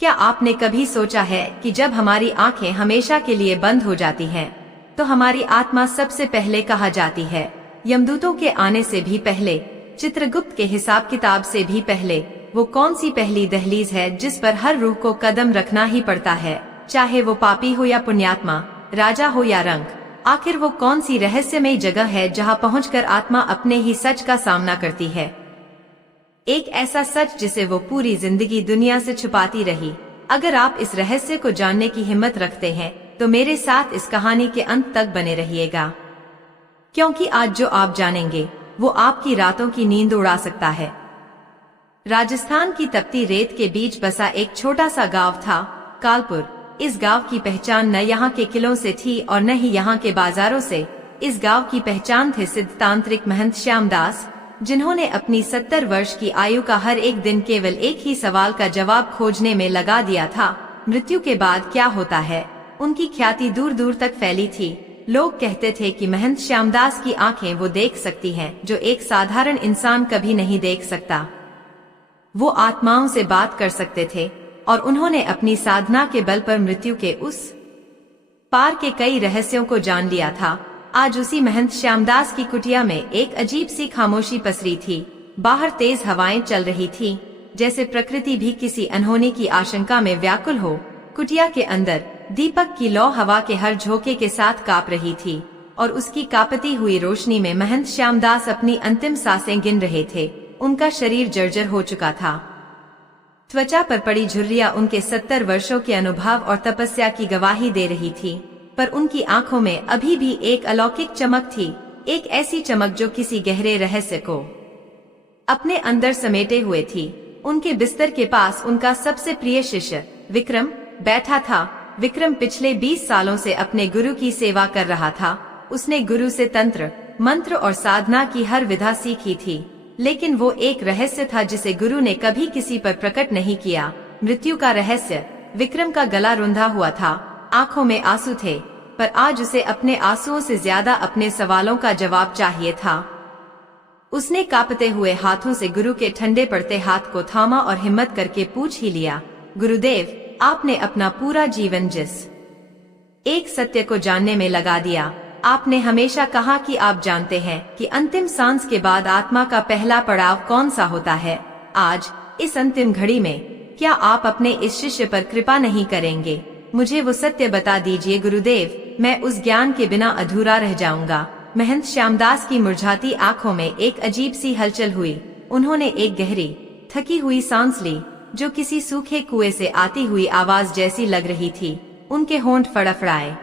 क्या आपने कभी सोचा है कि जब हमारी आंखें हमेशा के लिए बंद हो जाती हैं, तो हमारी आत्मा सबसे पहले कहाँ जाती है? यमदूतों के आने से भी पहले, चित्रगुप्त के हिसाब किताब से भी पहले, वो कौन सी पहली दहलीज है जिस पर हर रूह को कदम रखना ही पड़ता है, चाहे वो पापी हो या पुण्यात्मा, राजा हो या रंक? आखिर वो कौन सी रहस्यमय जगह है जहाँ पहुंचकर आत्मा अपने ही सच का सामना करती है? एक ऐसा सच जिसे वो पूरी जिंदगी दुनिया से छुपाती रही। अगर आप इस रहस्य को जानने की हिम्मत रखते हैं, तो मेरे साथ इस कहानी के अंत तक बने रहिएगा, क्योंकि आज जो आप जानेंगे वो आपकी रातों की नींद उड़ा सकता है। राजस्थान की तपती रेत के बीच बसा एक छोटा सा गांव था, कालपुर। इस गांव की पहचान न यहाँ के किलों से थी और न ही यहाँ के बाजारों से। इस गांव की पहचान थे सिद्धतांत्रिक महंत श्यामदास, जिन्होंने अपनी 70 वर्ष की आयु का हर एक दिन केवल एक ही सवाल का जवाब खोजने में लगा दिया था: मृत्यु के बाद क्या होता है? उनकी ख्याति दूर दूर तक फैली थी। लोग कहते थे कि महंत श्यामदास की आंखें वो देख सकती हैं जो एक साधारण इंसान कभी नहीं देख सकता। वो आत्माओं से बात कर सकते थे और उन्होंने अपनी साधना के बल पर मृत्यु के उस पार के कई रहस्यों को जान लिया था। आज उसी महंत श्यामदास की कुटिया में एक अजीब सी खामोशी पसरी थी। बाहर तेज हवाएं चल रही थी, जैसे प्रकृति भी किसी अनहोनी की आशंका में व्याकुल हो। कुटिया के अंदर दीपक की लौ हवा के हर झोंके के साथ कांप रही थी और उसकी कांपती हुई रोशनी में महंत श्यामदास अपनी अंतिम सांसें गिन रहे थे। उनका शरीर जर्जर हो चुका था। त्वचा पर पड़ी झुर्रियां उनके 70 वर्षों के अनुभव और तपस्या की गवाही दे रही थी, पर उनकी आंखों में अभी भी एक अलौकिक चमक थी, एक ऐसी चमक जो किसी गहरे रहस्य को अपने अंदर समेटे हुए थी। उनके बिस्तर के पास उनका सबसे प्रिय शिष्य विक्रम बैठा था। विक्रम पिछले 20 सालों से अपने गुरु की सेवा कर रहा था। उसने गुरु से तंत्र, मंत्र और साधना की हर विधा सीखी थी, लेकिन वो एक रहस्य था जिसे गुरु ने कभी किसी पर प्रकट नहीं किया: मृत्यु का रहस्य। विक्रम का गला रुंधा हुआ था, आंखों में आंसू थे, पर आज उसे अपने आंसुओं से ज्यादा अपने सवालों का जवाब चाहिए था। उसने कांपते हुए हाथों से गुरु के ठंडे पड़ते हाथ को थामा और हिम्मत करके पूछ ही लिया: गुरुदेव, आपने अपना पूरा जीवन जिस एक सत्य को जानने में लगा दिया। आपने हमेशा कहा कि आप जानते हैं कि अंतिम सांस के बाद आत्मा का पहला पड़ाव कौन सा होता है। आज इस अंतिम घड़ी में क्या आप अपने इस शिष्य पर कृपा नहीं करेंगे? मुझे वो सत्य बता दीजिए गुरुदेव, मैं उस ज्ञान के बिना अधूरा रह जाऊंगा। महंत श्यामदास की मुरझाती आंखों में एक अजीब सी हलचल हुई। उन्होंने एक गहरी, थकी हुई सांस ली, जो किसी सूखे कुएं से आती हुई आवाज जैसी लग रही थी। उनके होंठ फड़फड़ाए।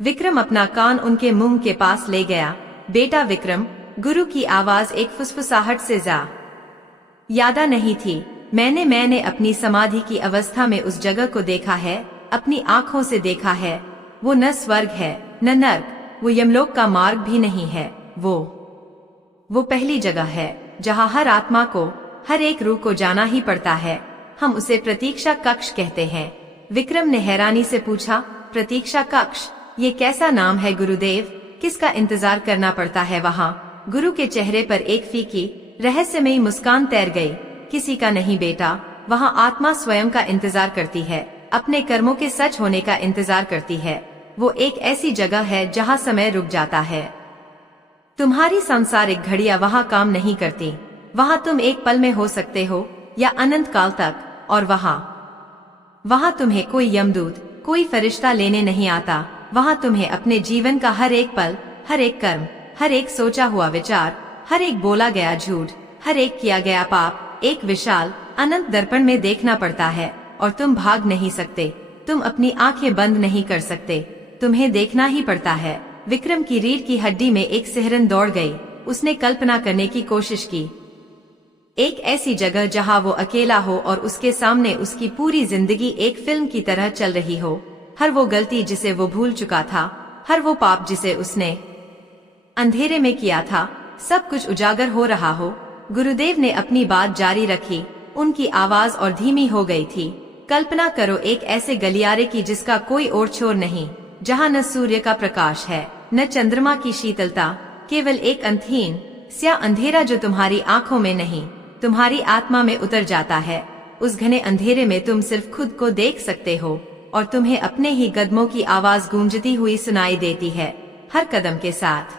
विक्रम अपना कान उनके मुंह के पास ले गया। बेटा विक्रम, गुरु की आवाज एक फुसफुसाहट से ज्यादा नहीं थी। मैंने अपनी समाधि की अवस्था में उस जगह को देखा है, अपनी आंखों से देखा है। वो न स्वर्ग है न नर्क, वो यमलोक का मार्ग भी नहीं है। वो पहली जगह है जहाँ हर आत्मा को, हर एक रूह को जाना ही पड़ता है। हम उसे प्रतीक्षा कक्ष कहते हैं। विक्रम ने हैरानी से पूछा, प्रतीक्षा कक्ष? ये कैसा नाम है गुरुदेव? किसका इंतजार करना पड़ता है वहाँ? गुरु के चेहरे पर एक फीकी, रहस्यमयी मुस्कान तैर गई। किसी का नहीं बेटा, वहाँ आत्मा स्वयं का इंतजार करती है, अपने कर्मों के सच होने का इंतजार करती है। वो एक ऐसी जगह है जहाँ समय रुक जाता है। तुम्हारी सांसारिक घड़ियां वहाँ काम नहीं करती। वहाँ तुम एक पल में हो सकते हो या अनंत काल तक, और वहाँ तुम्हें कोई यमदूत, कोई फरिश्ता लेने नहीं आता। वहाँ तुम्हें अपने जीवन का हर एक पल, हर एक कर्म, हर एक सोचा हुआ विचार, हर एक बोला गया झूठ, हर एक किया गया पाप एक विशाल अनंत दर्पण में देखना पड़ता है, और तुम भाग नहीं सकते। तुम अपनी आंखें बंद नहीं कर सकते, तुम्हें देखना ही पड़ता है। विक्रम की रीढ़ की हड्डी में एक सिहरन दौड़ गई। उसने कल्पना करने की कोशिश की, एक ऐसी जगह जहां वो अकेला हो और उसके सामने उसकी पूरी जिंदगी एक फिल्म की तरह चल रही हो। हर वो गलती जिसे वो भूल चुका था, हर वो पाप जिसे उसने अंधेरे में किया था, सब कुछ उजागर हो रहा हो। गुरुदेव ने अपनी बात जारी रखी। उनकी आवाज और धीमी हो गई थी। कल्पना करो एक ऐसे गलियारे की जिसका कोई ओर छोर नहीं, जहाँ न सूर्य का प्रकाश है न चंद्रमा की शीतलता, केवल एक अंतहीन स्या अंधेरा जो तुम्हारी आंखों में नहीं, तुम्हारी आत्मा में उतर जाता है। उस घने अंधेरे में तुम सिर्फ खुद को देख सकते हो और तुम्हें अपने ही कदमों की आवाज गूंजती हुई सुनाई देती है हर कदम के साथ।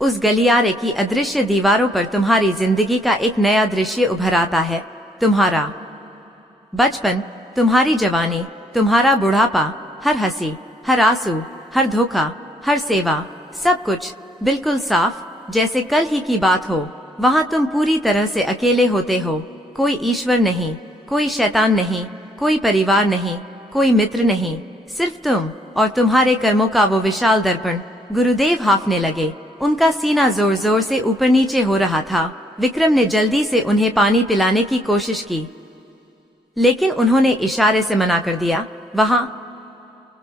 उस गलियारे की अदृश्य दीवारों पर तुम्हारी जिंदगी का एक नया दृश्य उभर आता है। तुम्हारा बचपन, तुम्हारी जवानी, तुम्हारा बुढ़ापा, हर हंसी, हर आंसू, हर धोखा, हर सेवा, सब कुछ बिल्कुल साफ जैसे कल ही की बात हो। वहाँ तुम पूरी तरह से अकेले होते हो। कोई ईश्वर नहीं, कोई शैतान नहीं, कोई परिवार नहीं, कोई मित्र नहीं, सिर्फ तुम और तुम्हारे कर्मों का वो विशाल दर्पण। गुरुदेव हाफने लगे, उनका सीना जोर जोर से ऊपर नीचे हो रहा था। विक्रम ने जल्दी से उन्हें पानी पिलाने की कोशिश की, लेकिन उन्होंने इशारे से मना कर दिया।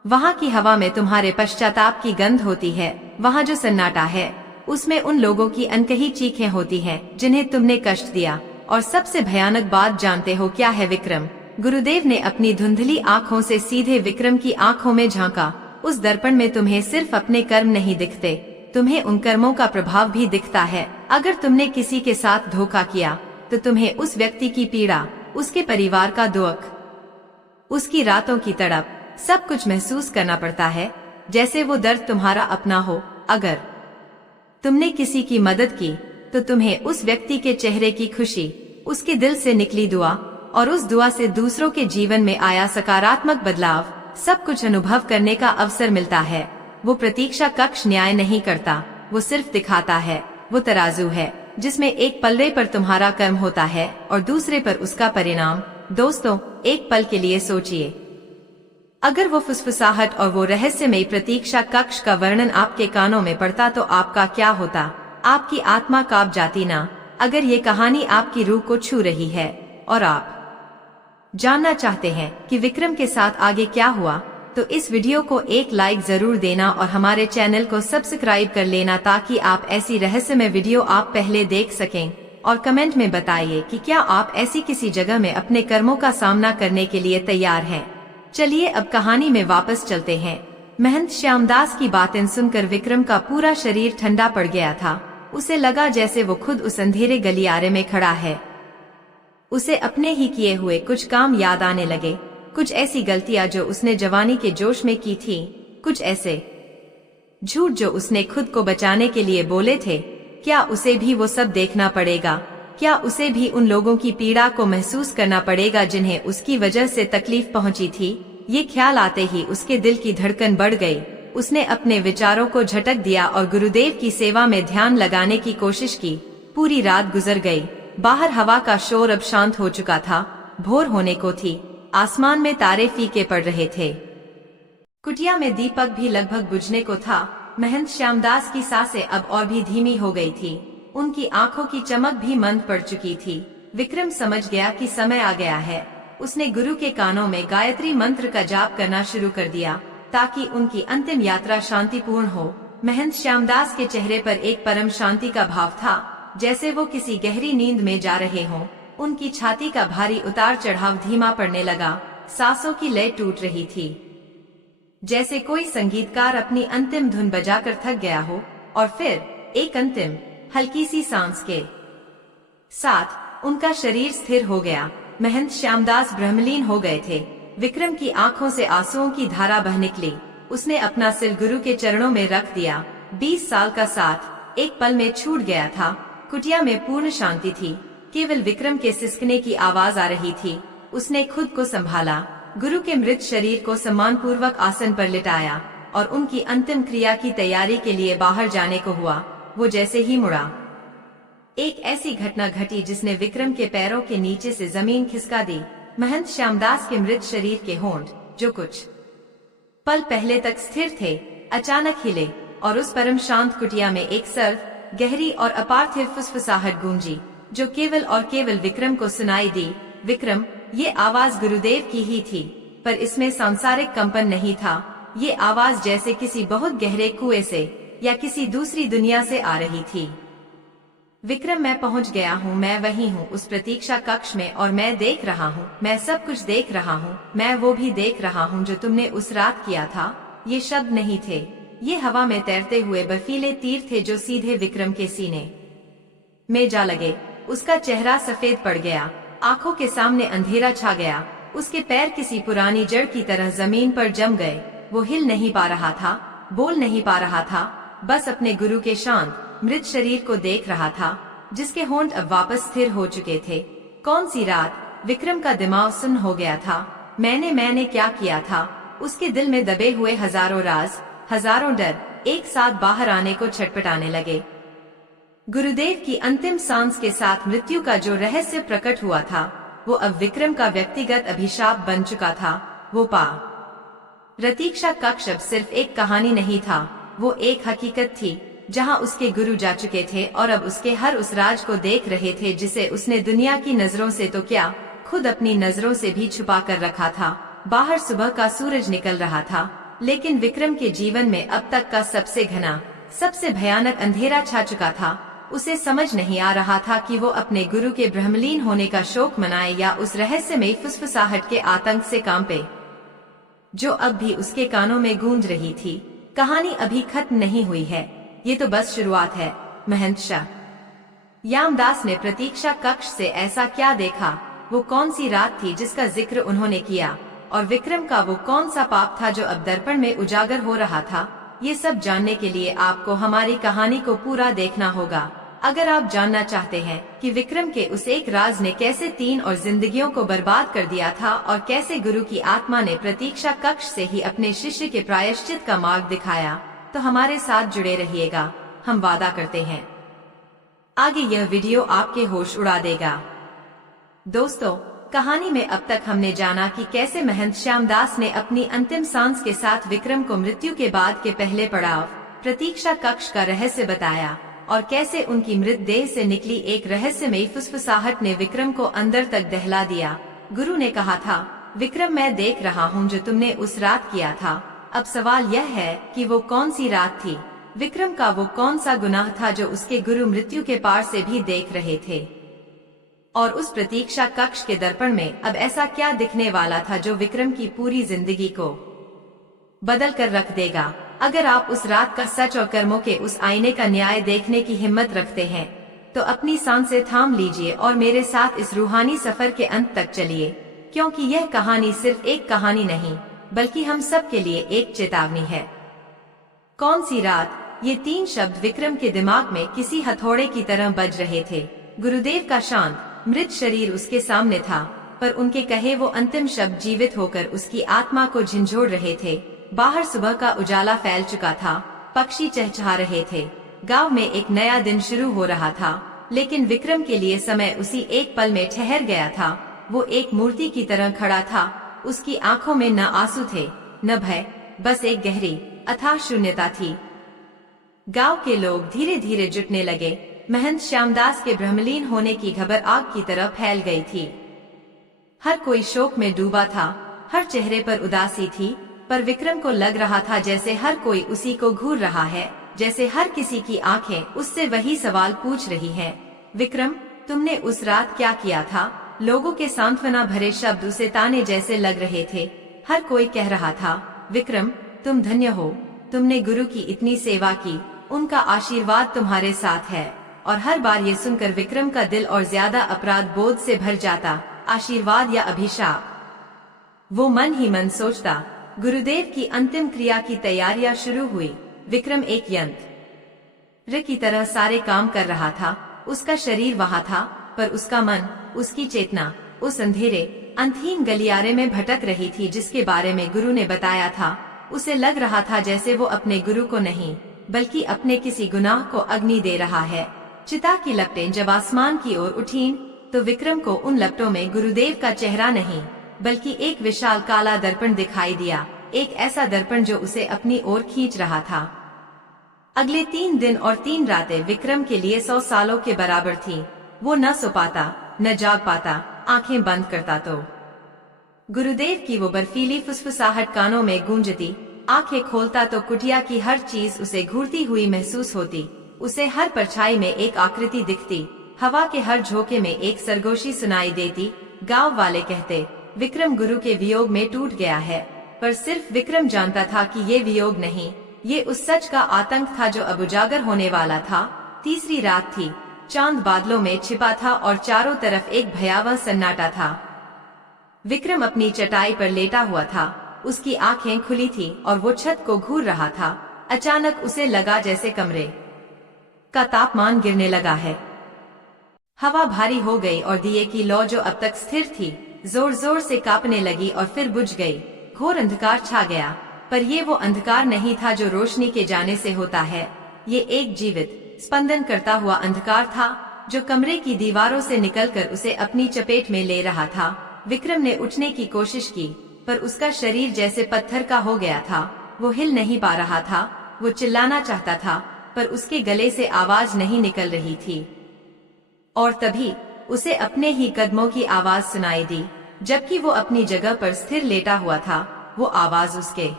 वहाँ की हवा में तुम्हारे पश्चाताप की गंध होती है। वहाँ जो सन्नाटा है उसमें उन लोगों की अनकही चीखें होती हैं जिन्हें तुमने कष्ट दिया। और सबसे भयानक बात जानते हो क्या है विक्रम? गुरुदेव ने अपनी धुंधली आँखों से सीधे विक्रम की आँखों में झांका। उस दर्पण में तुम्हें सिर्फ अपने कर्म नहीं दिखते, तुम्हें उन कर्मों का प्रभाव भी दिखता है। अगर तुमने किसी के साथ धोखा किया तो तुम्हें उस व्यक्ति की पीड़ा, उसके परिवार का दुख, उसकी रातों की तड़प, सब कुछ महसूस करना पड़ता है जैसे वो दर्द तुम्हारा अपना हो। अगर तुमने किसी की मदद की तो तुम्हें उस व्यक्ति के चेहरे की खुशी, उसके दिल से निकली दुआ और उस दुआ से दूसरों के जीवन में आया सकारात्मक बदलाव, सब कुछ अनुभव करने का अवसर मिलता है। वो प्रतीक्षा कक्ष न्याय नहीं करता, वो सिर्फ दिखाता है। वो तराजू है जिसमें एक पल्ले पर तुम्हारा कर्म होता है और दूसरे पर उसका परिणाम। दोस्तों, एक पल के लिए सोचिए, अगर वो फुसफुसाहट और वो रहस्यमयी प्रतीक्षा कक्ष का वर्णन आपके कानों में पड़ता तो आपका क्या होता? आपकी आत्मा कांप जाती ना? अगर ये कहानी आपकी रूह को छू रही है और आप जानना चाहते हैं कि विक्रम के साथ आगे क्या हुआ, तो इस वीडियो को एक लाइक जरूर देना और हमारे चैनल को सब्सक्राइब कर लेना ताकि आप ऐसी रहस्यमय वीडियो आप पहले देख सकें। और कमेंट में बताइए कि क्या आप ऐसी किसी जगह में अपने कर्मों का सामना करने के लिए तैयार हैं। चलिए अब कहानी में वापस चलते हैं। महंत श्यामदास की बातें सुनकर विक्रम का पूरा शरीर ठंडा पड़ गया था। उसे लगा जैसे वो खुद उस अंधेरे गलियारे में खड़ा है। उसे अपने ही किए हुए कुछ काम याद आने लगे, कुछ ऐसी गलतियां जो उसने जवानी के जोश में की थी, कुछ ऐसे झूठ जो उसने खुद को बचाने के लिए बोले थे। क्या उसे भी वो सब देखना पड़ेगा? क्या उसे भी उन लोगों की पीड़ा को महसूस करना पड़ेगा जिन्हें उसकी वजह से तकलीफ पहुंची थी? ये ख्याल आते ही उसके दिल की धड़कन बढ़ गई। उसने अपने विचारों को झटक दिया और गुरुदेव की सेवा में ध्यान लगाने की कोशिश की। पूरी रात गुजर गई। बाहर हवा का शोर अब शांत हो चुका था। भोर होने को थी। आसमान में तारे फीके पड़ रहे थे। कुटिया में दीपक भी लगभग बुझने को था। महंत श्यामदास की सांसें अब और भी धीमी हो गई थी। उनकी आंखों की चमक भी मंद पड़ चुकी थी। विक्रम समझ गया कि समय आ गया है। उसने गुरु के कानों में गायत्री मंत्र का जाप करना शुरू कर दिया ताकि उनकी अंतिम यात्रा शांतिपूर्ण हो। महंत श्यामदास के चेहरे पर एक परम शांति का भाव था, जैसे वो किसी गहरी नींद में जा रहे हों। उनकी छाती का भारी उतार चढ़ाव धीमा पड़ने लगा। सांसों की लय टूट रही थी, जैसे कोई संगीतकार अपनी अंतिम धुन बजाकर थक गया हो। और फिर एक अंतिम हल्की सी सांस के साथ उनका शरीर स्थिर हो गया। महंत श्यामदास ब्रह्मलीन हो गए थे। विक्रम की आंखों से आंसुओं की धारा बह निकली। उसने अपना सिर गुरु के चरणों में रख दिया। 20 साल का साथ एक पल में छूट गया था। कुटिया में पूर्ण शांति थी। केवल विक्रम के सिसकने की आवाज आ रही थी। उसने खुद को संभाला, गुरु के मृत शरीर को सम्मान पूर्वक आसन पर लिटाया और उनकी अंतिम क्रिया की तैयारी के लिए बाहर जाने को हुआ। वो जैसे ही मुड़ा, एक ऐसी घटना घटी जिसने विक्रम के पैरों के नीचे से जमीन खिसका दी। महंत श्यामदास के मृत शरीर के होंठ, जो कुछ पल पहले तक स्थिर थे, अचानक हिले और उस परम शांत कुटिया में एक सर्द, गहरी और अपार्थिव फुसफुसाहट गूंजी, जो केवल और केवल विक्रम को सुनाई दी। विक्रम, ये आवाज गुरुदेव की ही थी, पर इसमें सांसारिक कंपन नहीं था। ये आवाज जैसे किसी बहुत गहरे कुएं से या किसी दूसरी दुनिया से आ रही थी। विक्रम, मैं पहुंच गया हूँ, मैं वही हूँ उस प्रतीक्षा कक्ष में और मैं देख रहा हूँ, मैं सब कुछ देख रहा हूँ, मैं वो भी देख रहा हूँ जो तुमने उस रात किया था। ये शब्द नहीं थे, ये हवा में तैरते हुए बर्फीले तीर थे जो सीधे विक्रम के सीने में जा लगे। उसका चेहरा सफेद पड़ गया, आंखों के सामने अंधेरा छा गया। उसके पैर किसी पुरानी जड़ की तरह जमीन पर जम गए। वो हिल नहीं पा रहा था, बोल नहीं पा रहा था, बस अपने गुरु के शांत मृत शरीर को देख रहा था, जिसके होंठ अब वापस स्थिर हो चुके थे। कौन सी रात? विक्रम का दिमाग सुन्न हो गया था। मैंने क्या किया था? उसके दिल में दबे हुए हजारों राज, हजारों डर एक साथ बाहर आने को छटपटाने लगे। गुरुदेव की अंतिम सांस के साथ मृत्यु का जो रहस्य प्रकट हुआ था, वो अब विक्रम का व्यक्तिगत अभिशाप बन चुका था। वो प्रतीक्षा कक्ष अब सिर्फ एक कहानी नहीं था, वो एक हकीकत थी, जहां उसके गुरु जा चुके थे और अब उसके हर उस राज को देख रहे थे जिसे उसने दुनिया की नजरों से तो क्या, खुद अपनी नजरों से भी छुपा कर रखा था। बाहर सुबह का सूरज निकल रहा था, लेकिन विक्रम के जीवन में अब तक का सबसे घना, सबसे भयानक अंधेरा छा चुका था। उसे समझ नहीं आ रहा था कि वो अपने गुरु के ब्रह्मलीन होने का शोक मनाए या उस रहस्यमयी फुसफुसाहट के आतंक से कांपे, जो अब भी उसके कानों में गूंज रही थी। कहानी अभी खत्म नहीं हुई है, ये तो बस शुरुआत है। महंत शाह यामदास ने प्रतीक्षा कक्ष से ऐसा क्या देखा? वो कौन सी रात थी जिसका जिक्र उन्होंने किया? और विक्रम का वो कौन सा पाप था जो अब दर्पण में उजागर हो रहा था? ये सब जानने के लिए आपको हमारी कहानी को पूरा देखना होगा। अगर आप जानना चाहते हैं कि विक्रम के उस एक राज ने कैसे 3 और जिंदगियों को बर्बाद कर दिया था और कैसे गुरु की आत्मा ने प्रतीक्षा कक्ष से ही अपने शिष्य के प्रायश्चित का मार्ग दिखाया, तो हमारे साथ जुड़े रहिएगा। हम वादा करते हैं आगे यह वीडियो आपके होश उड़ा देगा। दोस्तों, कहानी में अब तक हमने जाना कि कैसे महंत श्यामदास ने अपनी अंतिम सांस के साथ विक्रम को मृत्यु के बाद के पहले पड़ाव प्रतीक्षा कक्ष का रहस्य बताया और कैसे उनकी मृत देह से निकली एक रहस्यमयी फुसफुसाहट ने विक्रम को अंदर तक दहला दिया। गुरु ने कहा था, विक्रम मैं देख रहा हूँ जो तुमने उस रात किया था। अब सवाल यह है कि वो कौन सी रात थी? विक्रम का वो कौन सा गुनाह था जो उसके गुरु मृत्यु के पार से भी देख रहे थे? और उस प्रतीक्षा कक्ष के दर्पण में अब ऐसा क्या दिखने वाला था जो विक्रम की पूरी जिंदगी को बदल कर रख देगा? अगर आप उस रात का सच और कर्मों के उस आईने का न्याय देखने की हिम्मत रखते हैं, तो अपनी सांसें थाम लीजिए और मेरे साथ इस रूहानी सफर के अंत तक चलिए, क्योंकि यह कहानी सिर्फ एक कहानी नहीं, बल्कि हम सब के लिए एक चेतावनी है। कौन सी रात? ये 3 शब्द विक्रम के दिमाग में किसी हथौड़े की तरह बज रहे थे। गुरुदेव का शांत मृत शरीर उसके सामने था, पर उनके कहे वो अंतिम शब्द जीवित होकर उसकी आत्मा को झंझोड़ रहे थे। बाहर सुबह का उजाला फैल चुका था, पक्षी चहचहा रहे थे, गांव में एक नया दिन शुरू हो रहा था। लेकिन विक्रम के लिए समय उसी एक पल में ठहर गया था। वो एक मूर्ति की तरह खड़ा था। उसकी आंखों में न आंसू थे, न भय, बस एक गहरी अथाह शून्यता थी। गांव के लोग धीरे धीरे जुटने लगे। महंत श्यामदास के ब्रह्मलीन होने की खबर आग की तरह फैल गई थी। हर कोई शोक में डूबा था, हर चेहरे पर उदासी थी, पर विक्रम को लग रहा था जैसे हर कोई उसी को घूर रहा है, जैसे हर किसी की आंखें उससे वही सवाल पूछ रही हैं। विक्रम, तुमने उस रात क्या किया था? लोगों के सांत्वना भरे शब्द उसे ताने जैसे लग रहे थे। हर कोई कह रहा था, विक्रम तुम धन्य हो, तुमने गुरु की इतनी सेवा की, उनका आशीर्वाद तुम्हारे साथ है। और हर बार ये सुनकर विक्रम का दिल और ज्यादा अपराध बोध से भर जाता, आशीर्वाद या अभिशाप? वो मन ही मन सोचता। गुरुदेव की अंतिम क्रिया की तैयारियां शुरू हुई। विक्रम एक यंत्र की तरह सारे काम कर रहा था। उसका शरीर वहां था, पर उसका मन, उसकी चेतना उस अंधेरे अंतहीन गलियारे में भटक रही थी जिसके बारे में गुरु ने बताया था। उसे लग रहा था जैसे वो अपने गुरु को नहीं, बल्कि अपने किसी गुनाह को अग्नि दे रहा है। चिता की लपटें जब आसमान की ओर उठीं, तो विक्रम को उन लपटों में गुरुदेव का चेहरा नहीं, बल्कि एक विशाल काला दर्पण दिखाई दिया। एक ऐसा दर्पण जो उसे अपनी ओर खींच रहा था। अगले 3 दिन और 3 रातें विक्रम के लिए 100 सालों के बराबर थीं। वो न सो पाता, न जाग पाता, आंखें बंद करता तो गुरुदेव की वो बर्फीली फुसफुसाहट कानों में गूंजती। आंखें खोलता तो कुटिया की हर चीज उसे घूरती हुई महसूस होती। उसे हर परछाई में एक आकृति दिखती, हवा के हर झोंके में एक सरगोशी सुनाई देती। गांव वाले कहते, विक्रम गुरु के वियोग में टूट गया है, पर सिर्फ विक्रम जानता था कि ये वियोग नहीं, ये उस सच का आतंक था जो अब उजागर होने वाला था। तीसरी रात थी, चांद बादलों में छिपा था और चारों तरफ एक भयावह सन्नाटा था। विक्रम अपनी चटाई पर लेटा हुआ था। उसकी आंखें खुली थी और वो छत को घूर रहा था। अचानक उसे लगा जैसे कमरे का तापमान गिरने लगा है। हवा भारी हो गई और दिए की लौ जो अब तक स्थिर थी जोर जोर से कांपने लगी और फिर बुझ गई। घोर अंधकार छा गया, पर ये वो अंधकार नहीं था जो रोशनी के जाने से होता है। ये एक जीवित स्पंदन करता हुआ अंधकार था जो कमरे की दीवारों से निकलकर उसे अपनी चपेट में ले रहा था। विक्रम ने उठने की कोशिश की, पर उसका शरीर जैसे पत्थर का हो गया था। वो हिल नहीं पा रहा था। वो चिल्लाना चाहता था, पर उसके गले से आवाज नहीं निकल रही थी। और तभी उसे अपने ही कदमों की आवाज सुनाई दी। जबकि वो अपनी जगह पर स्थिर लेटा हुआ था, वो आवाज उसके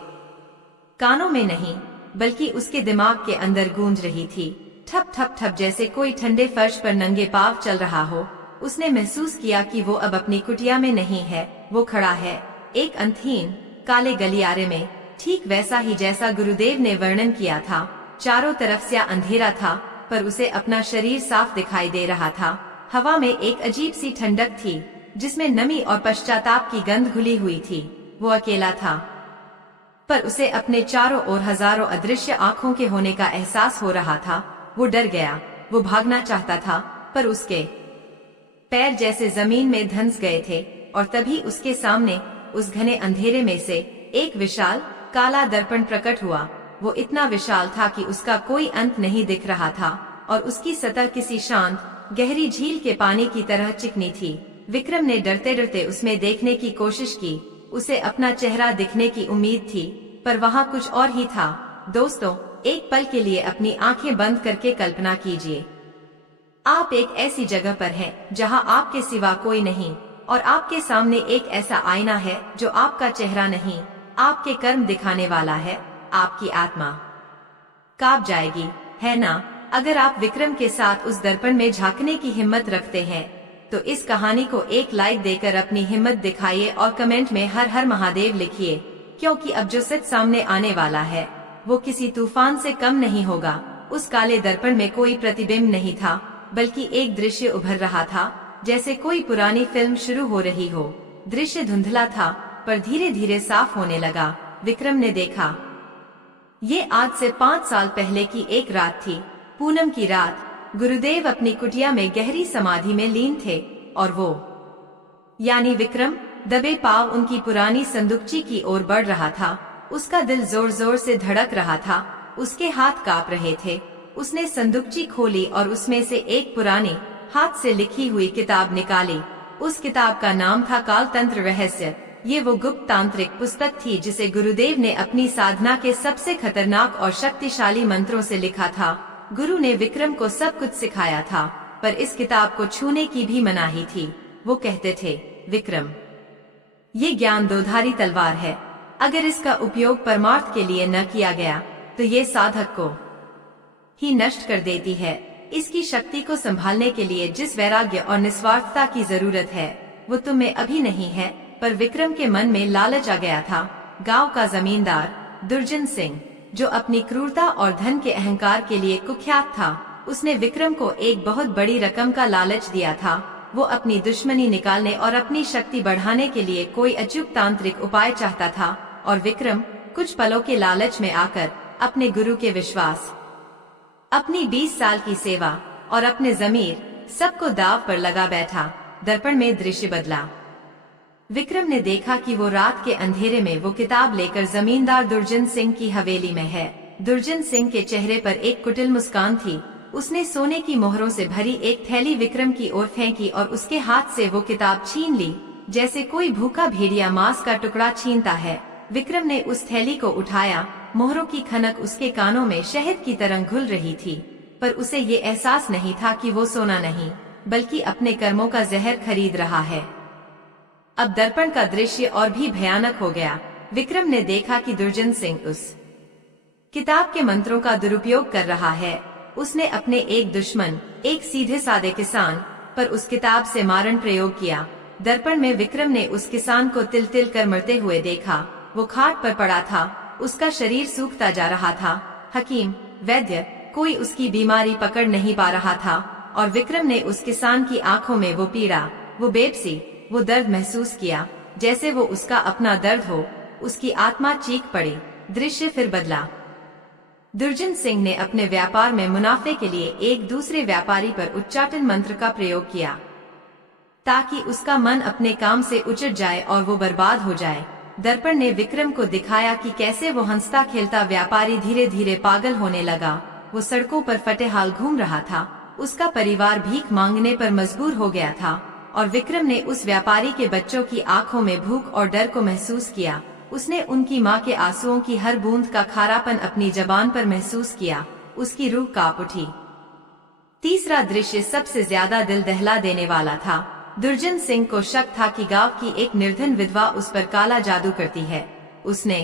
कानों में नहीं बल्कि उसके दिमाग के अंदर गूंज रही थी। ठप ठप ठप, जैसे कोई ठंडे फर्श पर नंगे पांव चल रहा हो। उसने महसूस किया कि वो अब अपनी कुटिया में नहीं है। वो खड़ा है एक अंतहीन काले गलियारे में, ठीक वैसा ही जैसा गुरुदेव ने वर्णन किया था। चारों तरफ से अंधेरा था, पर उसे अपना शरीर साफ दिखाई दे रहा था। हवा में एक अजीब सी ठंडक थी जिसमें नमी और पश्चाताप की गंध घुली हुई थी। वो अकेला था, पर उसे अपने चारों ओर हजारों अदृश्य आंखों के होने का एहसास हो रहा था। वो डर गया। वो भागना चाहता था, पर उसके पैर जैसे जमीन में धंस गए थे। और तभी उसके सामने उस घने अंधेरे में से एक विशाल काला दर्पण प्रकट हुआ। वो इतना विशाल था कि उसका कोई अंत नहीं दिख रहा था और उसकी सतह किसी शांत गहरी झील के पानी की तरह चिकनी थी। विक्रम ने डरते डरते उसमें देखने की कोशिश की। उसे अपना चेहरा दिखने की उम्मीद थी, पर वहाँ कुछ और ही था। दोस्तों, एक पल के लिए अपनी आंखें बंद करके कल्पना कीजिए। आप एक ऐसी जगह पर हैं जहां आपके सिवा कोई नहीं, और आपके सामने एक ऐसा आईना है जो आपका चेहरा नहीं, आपके कर्म दिखाने वाला है। आपकी आत्मा कांप जाएगी, है ना? अगर आप विक्रम के साथ उस दर्पण में झांकने की हिम्मत रखते हैं, तो इस कहानी को एक लाइक देकर अपनी हिम्मत दिखाइए और कमेंट में हर हर महादेव लिखिए, क्योंकि अब जो सच सामने आने वाला है वो किसी तूफान से कम नहीं होगा। उस काले दर्पण में कोई प्रतिबिंब नहीं था, बल्कि एक दृश्य उभर रहा था, जैसे कोई पुरानी फिल्म शुरू हो रही हो। दृश्य धुंधला था, पर धीरे धीरे साफ होने लगा। विक्रम ने देखा, ये आज से 5 साल पहले की एक रात थी। पूनम की रात। गुरुदेव अपनी कुटिया में गहरी समाधि में लीन थे, और वो यानी विक्रम दबे पांव उनकी पुरानी संदूकची की ओर बढ़ रहा था। उसका दिल जोर जोर से धड़क रहा था, उसके हाथ कांप रहे थे। उसने संदूकची खोली और उसमें से एक पुरानी हाथ से लिखी हुई किताब निकाली। उस किताब का नाम था कालतंत्र रहस्य। ये वो गुप्त तांत्रिक पुस्तक थी जिसे गुरुदेव ने अपनी साधना के सबसे खतरनाक और शक्तिशाली मंत्रों से लिखा था। गुरु ने विक्रम को सब कुछ सिखाया था, पर इस किताब को छूने की भी मनाही थी। वो कहते थे, विक्रम, ये ज्ञान दोधारी तलवार है। अगर इसका उपयोग परमार्थ के लिए न किया गया तो ये साधक को ही नष्ट कर देती है। इसकी शक्ति को संभालने के लिए जिस वैराग्य और निस्वार्थता की जरूरत है वो तुम में अभी नहीं है। पर विक्रम के मन में लालच आ गया था। गांव का जमींदार दुर्जन सिंह, जो अपनी क्रूरता और धन के अहंकार के लिए कुख्यात था, उसने विक्रम को एक बहुत बड़ी रकम का लालच दिया था। वो अपनी दुश्मनी निकालने और अपनी शक्ति बढ़ाने के लिए कोई अचूक तांत्रिक उपाय चाहता था, और विक्रम कुछ पलों के लालच में आकर अपने गुरु के विश्वास, अपनी 20 साल की सेवा और अपने जमीर सबको दाव पर लगा बैठा। दर्पण में दृश्य बदला। विक्रम ने देखा कि वो रात के अंधेरे में वो किताब लेकर जमींदार दुर्जन सिंह की हवेली में है। दुर्जन सिंह के चेहरे पर एक कुटिल मुस्कान थी। उसने सोने की मोहरों से भरी एक थैली विक्रम की ओर फेंकी और उसके हाथ से वो किताब छीन ली, जैसे कोई भूखा भेड़िया मांस का टुकड़ा छीनता है। विक्रम ने उस थैली को उठाया। मोहरों की खनक उसके कानों में शहद की तरह घुल रही थी, पर उसे ये एहसास नहीं था कि वो सोना नहीं, बल्कि अपने कर्मों का जहर खरीद रहा है। अब दर्पण का दृश्य और भी भयानक हो गया। विक्रम ने देखा कि दुर्जन सिंह उस किताब के मंत्रों का दुरुपयोग कर रहा है। उसने अपने एक दुश्मन, एक सीधे साधे किसान पर उस किताब से मारण प्रयोग किया। दर्पण में विक्रम ने उस किसान को तिल तिल कर मरते हुए देखा। वो खाट पर पड़ा था, उसका शरीर सूखता जा रहा था। हकीम, वैद्य, कोई उसकी बीमारी पकड़ नहीं पा रहा था। और विक्रम ने उस किसान की आंखों में वो पीड़ा, वो बेबसी, वो दर्द महसूस किया जैसे वो उसका अपना दर्द हो। उसकी आत्मा चीख पड़ी। दृश्य फिर बदला। दुर्जन सिंह ने अपने व्यापार में मुनाफे के लिए एक दूसरे व्यापारी पर उच्चाटन मंत्र का प्रयोग किया ताकि उसका मन अपने काम से उचट जाए और वो बर्बाद हो जाए। दर्पण ने विक्रम को दिखाया कि कैसे वो हंसता खेलता व्यापारी धीरे धीरे पागल होने लगा। वो सड़कों पर फटेहाल घूम रहा था। उसका परिवार भीख मांगने पर मजबूर हो गया था और विक्रम ने उस व्यापारी के बच्चों की आंखों में भूख और डर को महसूस किया। उसने उनकी माँ के आंसुओं की हर बूंद का खारापन अपनी जबान पर महसूस किया। उसकी रूह कांप उठी। तीसरा दृश्य सबसे ज्यादा दिल दहला देने वाला था। दुर्जन सिंह को शक था कि गांव की एक निर्धन विधवा उस पर काला जादू करती है। उसने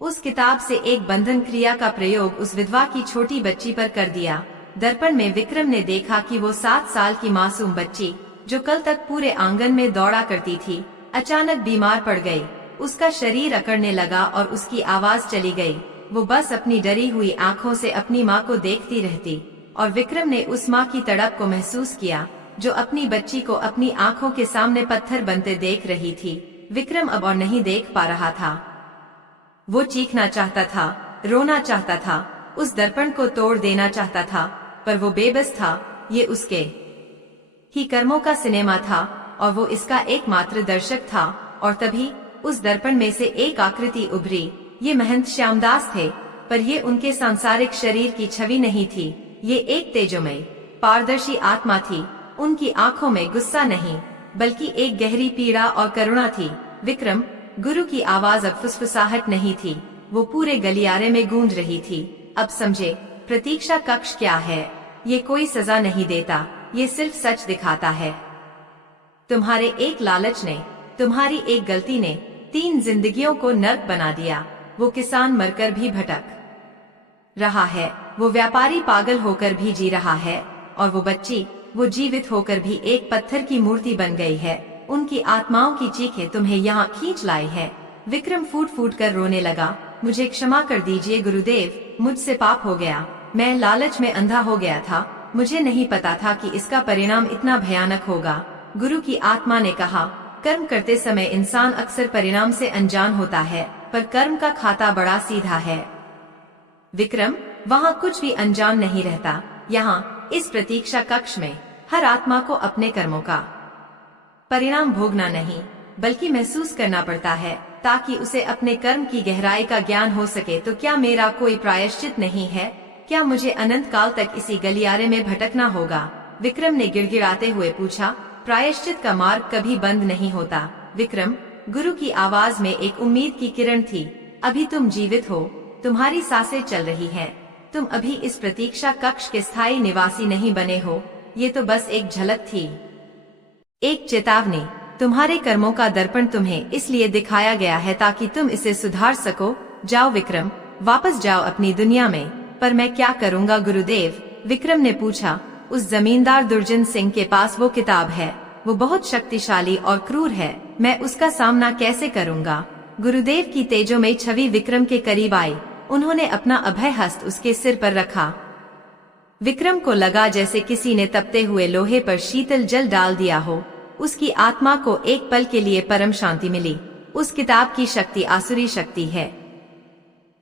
उस किताब से एक बंधन क्रिया का प्रयोग उस विधवा की छोटी बच्ची पर कर दिया। दर्पण में विक्रम ने देखा कि वो 7 साल की मासूम बच्ची, जो कल तक पूरे आंगन में दौड़ा करती थी, अचानक बीमार पड़ गई। उसका शरीर अकड़ने लगा और उसकी आवाज चली गई। वो बस अपनी डरी हुई आंखों से अपनी माँ को देखती रहती और विक्रम ने उस माँ की तड़प को महसूस किया जो अपनी बच्ची को अपनी आंखों के सामने पत्थर बनते देख रही थी। विक्रम अब और नहीं देख पा रहा था। वो चीखना चाहता था, रोना चाहता था, उस दर्पण को तोड़ देना चाहता था, पर वो बेबस था। ये उसके ही कर्मों का सिनेमा था और वो इसका एकमात्र दर्शक था। और तभी उस दर्पण में से एक आकृति उभरी। ये महंत श्यामदास थे, पर ये उनके सांसारिक शरीर की छवि नहीं थी। ये एक तेजोमय, पारदर्शी आत्मा थी। उनकी आंखों में गुस्सा नहीं, बल्कि एक गहरी पीड़ा और करुणा थी। विक्रम, गुरु की आवाज अब फुसफुसाहट नहीं थी, वो पूरे गलियारे में गूंज रही थी। अब समझे, प्रतीक्षा कक्ष क्या है। ये कोई सजा नहीं देता, ये सिर्फ सच दिखाता है। तुम्हारे एक लालच ने, तुम्हारी एक गलती ने 3 जिंदगियों को नर्क बना दिया। वो किसान मरकर भी भटक रहा है, वो व्यापारी पागल होकर भी जी रहा है, और वो बच्ची, वो जीवित होकर भी एक पत्थर की मूर्ति बन गई है। उनकी आत्माओं की चीखें तुम्हें यहाँ खींच लाई है। विक्रम फूट फूट कर रोने लगा। मुझे क्षमा कर दीजिए गुरुदेव, मुझसे पाप हो गया। मैं लालच में अंधा हो गया था। मुझे नहीं पता था कि इसका परिणाम इतना भयानक होगा। गुरु की आत्मा ने कहा, कर्म करते समय इंसान अक्सर परिणाम से अनजान होता है, पर कर्म का खाता बड़ा सीधा है। विक्रम, वहाँ कुछ भी अनजान नहीं रहता। यहाँ इस प्रतीक्षा कक्ष में हर आत्मा को अपने कर्मों का परिणाम भोगना नहीं, बल्कि महसूस करना पड़ता है, ताकि उसे अपने कर्म की गहराई का ज्ञान हो सके। तो क्या मेरा कोई प्रायश्चित नहीं है? क्या मुझे अनंत काल तक इसी गलियारे में भटकना होगा? विक्रम ने गिड़गिड़ाते हुए पूछा। प्रायश्चित का मार्ग कभी बंद नहीं होता विक्रम। गुरु की आवाज में एक उम्मीद की किरण थी। अभी तुम जीवित हो, तुम्हारी सांसें चल रही हैं। तुम अभी इस प्रतीक्षा कक्ष के स्थायी निवासी नहीं बने हो। ये तो बस एक झलक थी, एक चेतावनी। तुम्हारे कर्मों का दर्पण तुम्हें इसलिए दिखाया गया है ताकि तुम इसे सुधार सको। जाओ विक्रम, वापस जाओ अपनी दुनिया में। पर मैं क्या करूँगा गुरुदेव? विक्रम ने पूछा। उस जमींदार दुर्जन सिंह के पास वो किताब है। वो बहुत शक्तिशाली और क्रूर है। मैं उसका सामना कैसे करूँगा? गुरुदेव की तेजोमयी छवि विक्रम के करीब आई। उन्होंने अपना अभय हस्त उसके सिर पर रखा। विक्रम को लगा जैसे किसी ने तपते हुए लोहे पर शीतल जल डाल दिया हो। उसकी आत्मा को एक पल के लिए परम शांति मिली। उस किताब की शक्ति आसुरी शक्ति है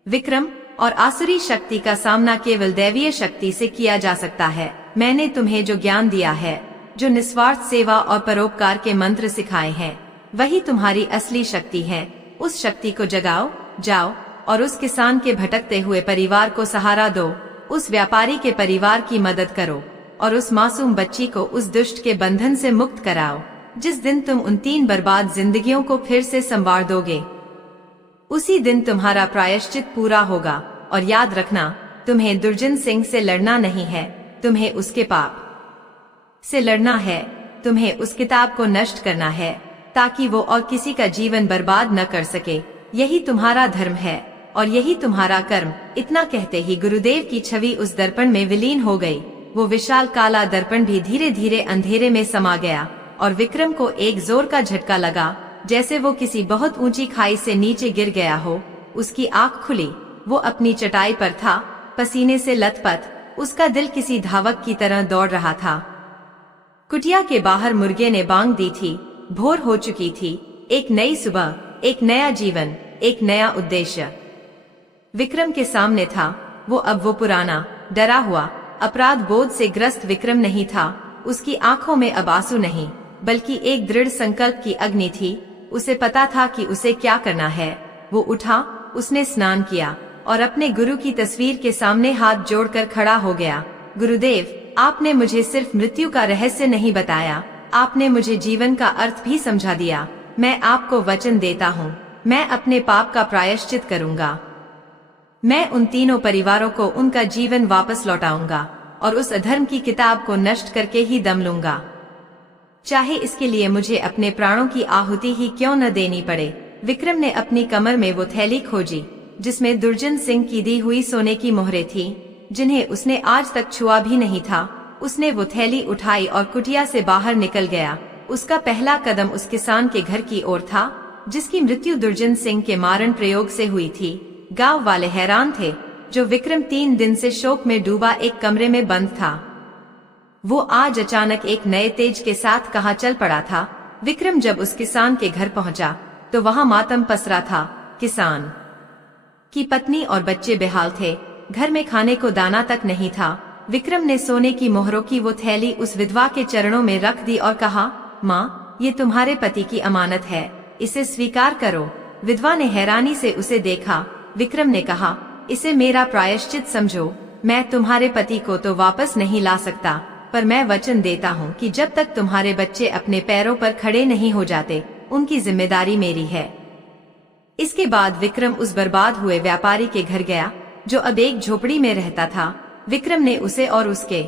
विक्रम, और आसुरी शक्ति का सामना केवल दैवीय शक्ति से किया जा सकता है। मैंने तुम्हें जो ज्ञान दिया है, जो निस्वार्थ सेवा और परोपकार के मंत्र सिखाए हैं, वही तुम्हारी असली शक्ति है। उस शक्ति को जगाओ। जाओ और उस किसान के भटकते हुए परिवार को सहारा दो। उस व्यापारी के परिवार की मदद करो और उस मासूम बच्ची को उस दुष्ट के बंधन से मुक्त कराओ। जिस दिन तुम उन 3 बर्बाद जिंदगियों को फिर से संवार दोगे, उसी दिन तुम्हारा प्रायश्चित पूरा होगा। और याद रखना, तुम्हें दुर्जन सिंह से लड़ना नहीं है, तुम्हें उसके पाप से लड़ना है। तुम्हें उस किताब को नष्ट करना है ताकि वो और किसी का जीवन बर्बाद न कर सके। यही तुम्हारा धर्म है और यही तुम्हारा कर्म। इतना कहते ही गुरुदेव की छवि उस दर्पण में विलीन हो गई। वो विशाल काला दर्पण भी धीरे धीरे अंधेरे में समा गया और विक्रम को एक जोर का झटका लगा, जैसे वो किसी बहुत ऊंची खाई से नीचे गिर गया हो। उसकी आंख खुली। वो अपनी चटाई पर था, पसीने से लथपथ, उसका दिल किसी धावक की तरह दौड़ रहा था। कुटिया के बाहर मुर्गे ने बांग दी थी। भोर हो चुकी थी। एक नई सुबह, एक नया जीवन, एक नया उद्देश्य विक्रम के सामने था। वो पुराना, डरा हुआ, अपराध बोध से ग्रस्त विक्रम नहीं था। उसकी आंखों में अब आंसू नहीं, बल्कि एक दृढ़ संकल्प की अग्नि थी। उसे पता था कि उसे क्या करना है। वो उठा, उसने स्नान किया और अपने गुरु की तस्वीर के सामने हाथ जोड़कर खड़ा हो गया। गुरुदेव, आपने मुझे सिर्फ मृत्यु का रहस्य नहीं बताया, आपने मुझे जीवन का अर्थ भी समझा दिया। मैं आपको वचन देता हूँ, मैं अपने पाप का प्रायश्चित करूँगा। मैं उन तीनों परिवारों को उनका जीवन वापस लौटाऊंगा और उस अधर्म की किताब को नष्ट करके ही दम लूंगा, चाहे इसके लिए मुझे अपने प्राणों की आहुति ही क्यों न देनी पड़े। विक्रम ने अपनी कमर में वो थैली खोजी जिसमें दुर्जन सिंह की दी हुई सोने की मोहरें थी, जिन्हें उसने आज तक छुआ भी नहीं था। उसने वो थैली उठाई और कुटिया से बाहर निकल गया। उसका पहला कदम उस किसान के घर की ओर था जिसकी मृत्यु दुर्जन सिंह के मारण प्रयोग से हुई थी। गांव वाले हैरान थे, जो विक्रम 3 दिन से शोक में डूबा एक कमरे में बंद था, वो आज अचानक एक नए तेज के साथ कहाँ चल पड़ा था। विक्रम जब उस किसान के घर पहुंचा तो वहाँ मातम पसरा था। किसान की पत्नी और बच्चे बेहाल थे। घर में खाने को दाना तक नहीं था। विक्रम ने सोने की मोहरों की वो थैली उस विधवा के चरणों में रख दी और कहा, माँ, ये तुम्हारे पति की अमानत है, इसे स्वीकार करो। विधवा ने हैरानी से उसे देखा। विक्रम ने कहा, इसे मेरा प्रायश्चित समझो। मैं तुम्हारे पति को तो वापस नहीं ला सकता, पर मैं वचन देता हूँ कि जब तक तुम्हारे बच्चे अपने पैरों पर खड़े नहीं हो जाते, उनकी जिम्मेदारी मेरी है। इसके बाद विक्रम उस बर्बाद हुए व्यापारी के घर गया, जो अब एक झोपड़ी में रहता था। विक्रम ने उसे और उसके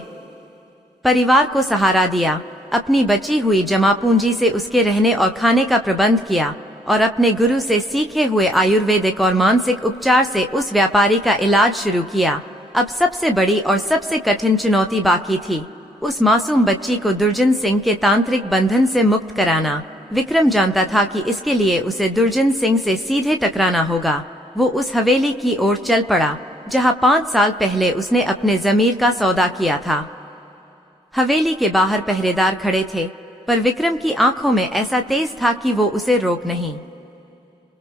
परिवार को सहारा दिया। अपनी बची हुई जमा पूंजी से उसके रहने और खाने का प्रबंध किया और अपने गुरु से सीखे हुए आयुर्वेदिक और मानसिक उपचार से उस व्यापारी का इलाज शुरू किया। अब सबसे बड़ी और सबसे कठिन चुनौती बाकी थी, उस मासूम बच्ची को दुर्जन सिंह के तांत्रिक बंधन से मुक्त कराना। विक्रम जानता था कि इसके लिए उसे दुर्जन सिंह से सीधे टकराना होगा। वो उस हवेली की ओर चल पड़ा जहां 5 साल पहले उसने अपने जमीर का सौदा किया था। हवेली के बाहर पहरेदार खड़े थे, पर विक्रम की आंखों में ऐसा तेज था कि वो उसे रोक नहीं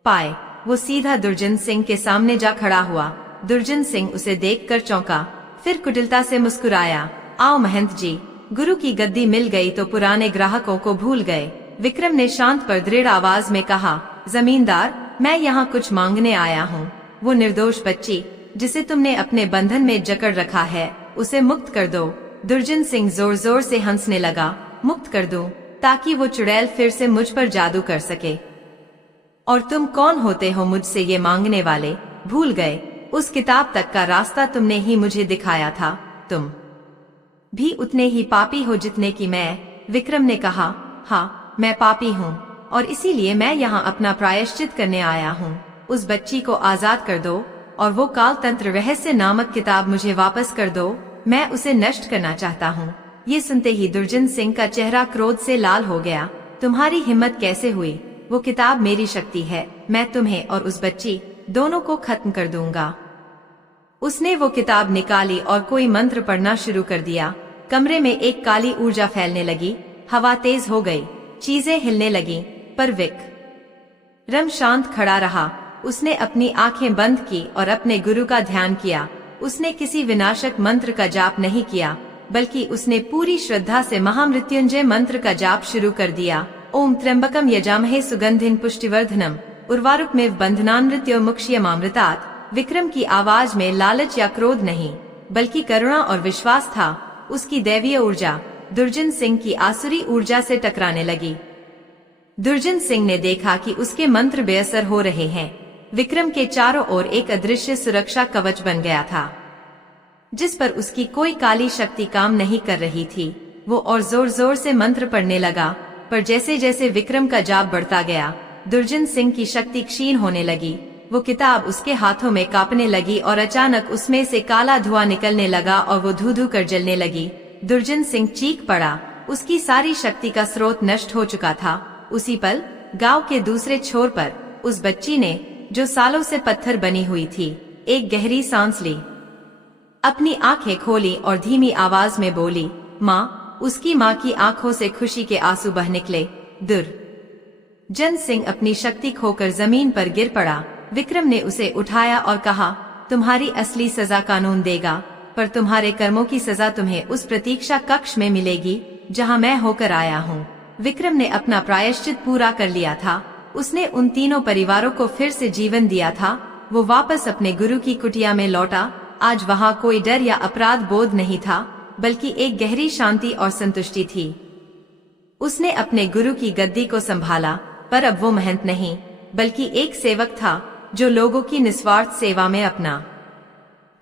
पाए। वो सीधा दुर्जन सिंह के सामने जा खड़ा हुआ। दुर्जन सिंह उसे देखकर चौंका, फिर कुटिलता से मुस्कुराया। आओ महंत जी, गुरु की गद्दी मिल गई तो पुराने ग्राहकों को भूल गए। विक्रम ने शांत पर दृढ़ आवाज में कहा, जमींदार, मैं यहाँ कुछ मांगने आया हूँ। वो निर्दोष बच्ची जिसे तुमने अपने बंधन में जकड़ रखा है, उसे मुक्त कर दो। दुर्जन सिंह जोर जोर से हंसने लगा। मुक्त कर दूं, ताकि वो चुड़ैल फिर से मुझ पर जादू कर सके। और तुम कौन होते हो मुझसे ये मांगने वाले? भूल गए? उस किताब तक का रास्ता तुमने ही मुझे दिखाया था। तुम भी उतने ही पापी हो जितने की मैं। विक्रम ने कहा, हाँ, मैं पापी हूँ और इसीलिए मैं यहाँ अपना प्रायश्चित करने आया हूँ। उस बच्ची को आजाद कर दो और वो काल तंत्र रहस्य नामक किताब मुझे वापस कर दो। मैं उसे नष्ट करना चाहता हूँ। ये सुनते ही दुर्जन सिंह का चेहरा क्रोध से लाल हो गया। तुम्हारी हिम्मत कैसे हुई? वो किताब मेरी शक्ति है। मैं तुम्हें और उस बच्ची दोनों को खत्म कर दूंगा। उसने वो किताब निकाली और कोई मंत्र पढ़ना शुरू कर दिया। कमरे में एक काली ऊर्जा फैलने लगी। हवा तेज हो गई, चीजें हिलने लगी, पर विक्रम शांत खड़ा रहा। उसने अपनी आंखें बंद की और अपने गुरु का ध्यान किया। उसने किसी विनाशक मंत्र का जाप नहीं किया, बल्कि उसने पूरी श्रद्धा से महामृत्युंजय मंत्र का जाप शुरू कर दिया। ओम त्र्यंबकम यजामहे सुगंधिन पुष्टिवर्धनम उर्वारुकमेव बंधनान्मृत्योर्मुक्षयमामृतात्। विक्रम की आवाज में लालच या क्रोध नहीं, बल्कि करुणा और विश्वास था। उसकी दैवीय ऊर्जा दुर्जन सिंह की आसुरी ऊर्जा से टकराने लगी। दुर्जन सिंह ने देखा कि उसके मंत्र बेअसर हो रहे हैं। विक्रम के चारों ओर एक अदृश्य सुरक्षा कवच बन गया था, जिस पर उसकी कोई काली शक्ति काम नहीं कर रही थी। वो और जोर जोर से मंत्र पढ़ने लगा, पर जैसे जैसे विक्रम का जाप बढ़ता गया, दुर्जन सिंह की शक्ति क्षीण होने लगी। वो किताब उसके हाथों में कांपने लगी और अचानक उसमें से काला धुआं निकलने लगा और वो धू धू कर जलने लगी। दुर्जन सिंह चीख पड़ा। उसकी सारी शक्ति का स्रोत नष्ट हो चुका था। उसी पल गांव के दूसरे छोर पर उस बच्ची ने, जो सालों से पत्थर बनी हुई थी, एक गहरी सांस ली। अपनी आंखें खोली और धीमी आवाज में बोली, माँ। उसकी माँ की आंखों से खुशी के आंसू बह निकले। दुर्जन सिंह अपनी शक्ति खोकर जमीन पर गिर पड़ा। विक्रम ने उसे उठाया और कहा, तुम्हारी असली सजा कानून देगा, पर तुम्हारे कर्मों की सजा तुम्हें उस प्रतीक्षा कक्ष में मिलेगी जहां मैं होकर आया हूं। विक्रम ने अपना प्रायश्चित पूरा कर लिया था। उसने उन तीनों परिवारों को फिर से जीवन दिया था। वो वापस अपने गुरु की कुटिया में लौटा। आज वहां कोई डर या अपराध बोध नहीं था, बल्कि एक गहरी शांति और संतुष्टि थी। उसने अपने गुरु की गद्दी को संभाला, पर अब वो महंत नहीं, बल्कि एक सेवक था जो लोगों की निस्वार्थ सेवा में अपना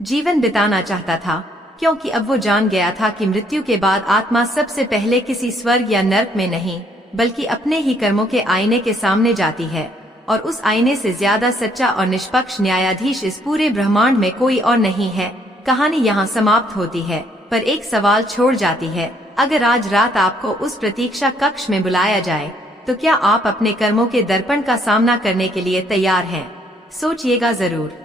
जीवन बिताना चाहता था, क्योंकि अब वो जान गया था कि मृत्यु के बाद आत्मा सबसे पहले किसी स्वर्ग या नर्क में नहीं, बल्कि अपने ही कर्मों के आईने के सामने जाती है। और उस आईने से ज्यादा सच्चा और निष्पक्ष न्यायाधीश इस पूरे ब्रह्मांड में कोई और नहीं है। कहानी यहाँ समाप्त होती है, पर एक सवाल छोड़ जाती है। अगर आज रात आपको उस प्रतीक्षा कक्ष में बुलाया जाए, तो क्या आप अपने कर्मों के दर्पण का सामना करने के लिए तैयार हैं? सोचिएगा जरूर।